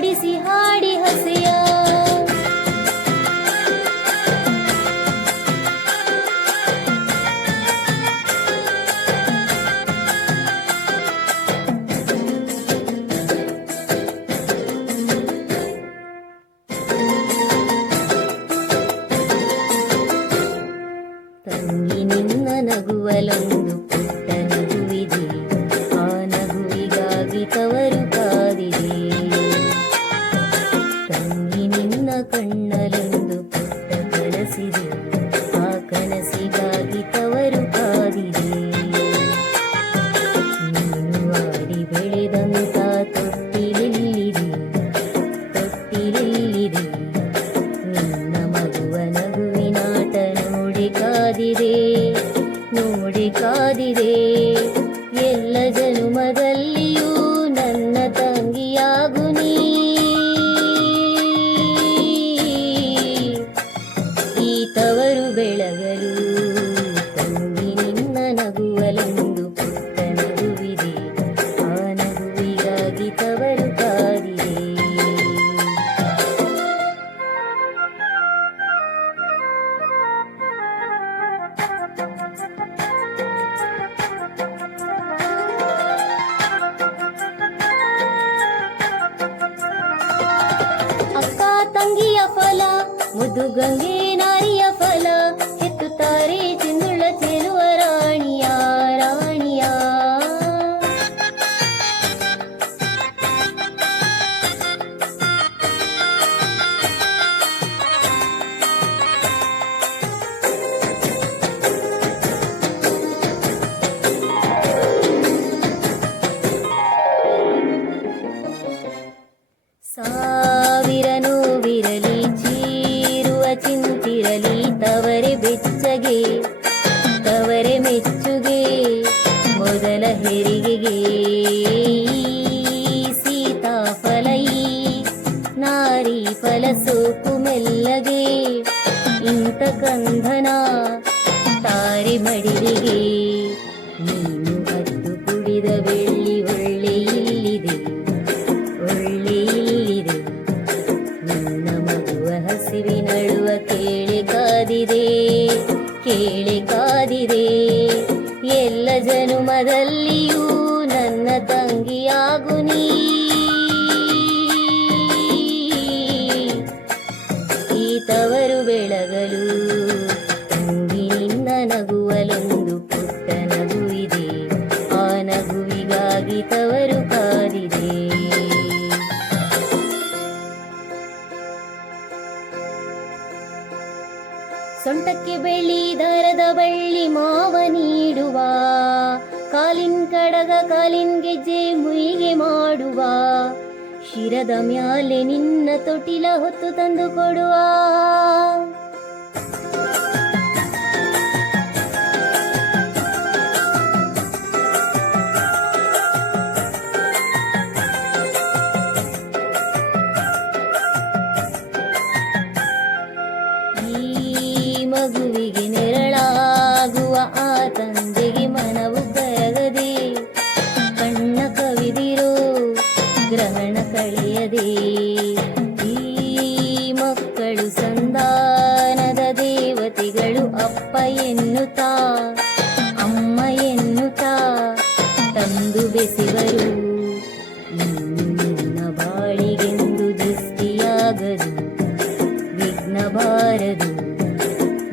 थोड़ी सी हाँ ಕಾದಿದೆ ನೋಡಿ ಕಾದಿದೆ ಎಲ್ಲ ಜನುಮದಲ್ಲಿಯೂ ತಂಗಿಯ ಫಲ ಮುದ್ದು ಗಂಗೆ ನಾರಿಯ ಫಲ ಚಿಂತಿರಲಿ ತವರೆ ಬೆಚ್ಚಗೆ, ತವರೆ ಮೆಚ್ಚುಗೆ, ಮೊದಲ ಹೆರಿಗೆಗೆ. ಸೀತಾಫಲ, ನಾರಿ ಫಲ ಸೋಕು ಮೆಲ್ಲಗೆ ಇಂಥ ಕಂಧನ ತಾರಿ ಮಡಿಲಿಗೆ. ನೀನು ಕೇಳಿ ಕಾದಿದೆ. ಎಲ್ಲ ಜನುಮದಲ್ಲಿಯೂ ನನ್ನ ತಂಗಿಯಾಗು ನೀ. ಈ ತವರು ಬೆಳಗಲು ತಂಗಿ ನಿನ್ನ ನಗುವಲೊಂದು ಪುಟ್ಟ ನಗುವಿದೆ ಆ ನಗುವಿಗಾಗಿ ತವರು ಸೊಂಟಕ್ಕೆ ಬೆಳ್ಳಿ ದರದ ಬಳ್ಳಿ ಮಾವ ನೀಡುವ. ಕಾಲಿನ್ ಕಡಗ ಕಾಲಿನ್ ಗೆಜ್ಜೆ ಮುಯಿಗೆ ಮಾಡುವ. ಶಿರದ ಮ್ಯಾಲೆ ನಿನ್ನ ತೊಟಿಲ ಹೊತ್ತು ತಂದು ಕೊಡುವ. ಎನ್ನುತ್ತಾ ಅಮ್ಮ ಎನ್ನುತ್ತಾ ತಂದು ಬೆಸೆವರು ಇನ್ನು ನಿನ್ನ ಬಾಳಿಗೆಂದು ದೃಷ್ಟಿಯಾಗದು ವಿಘ್ನ ಬಾರದು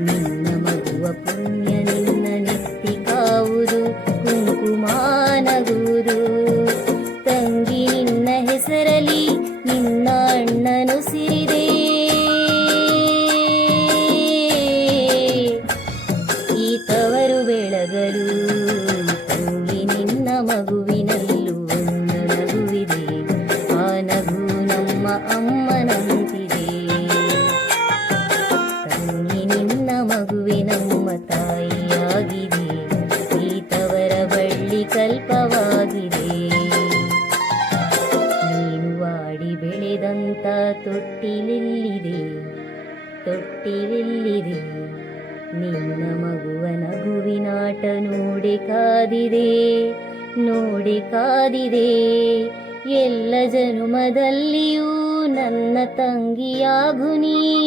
ನಿನ್ನ ಮಗುವ ಪುಣ್ಯ ನಿನ್ನ ನೆತ್ತಿ ಕಾವುದು ಕುಂಕುಮಾನಗುವುದು ಬೆಳೆದಂತ ತೊಟ್ಟಿಲೆಲ್ಲಿದೆ? ತೊಟ್ಟಿಲೆಲ್ಲಿದೆ. ನಿನ್ನ ಮಗುವ ನಗುವಿನಾಟ ನೋಡಿ ಕಾದಿದೆ. ನೋಡಿ ಕಾದಿದೆ. ಎಲ್ಲ ಜನುಮದಲ್ಲಿಯೂ ನನ್ನ ತಂಗಿಯಾಗು ನೀ.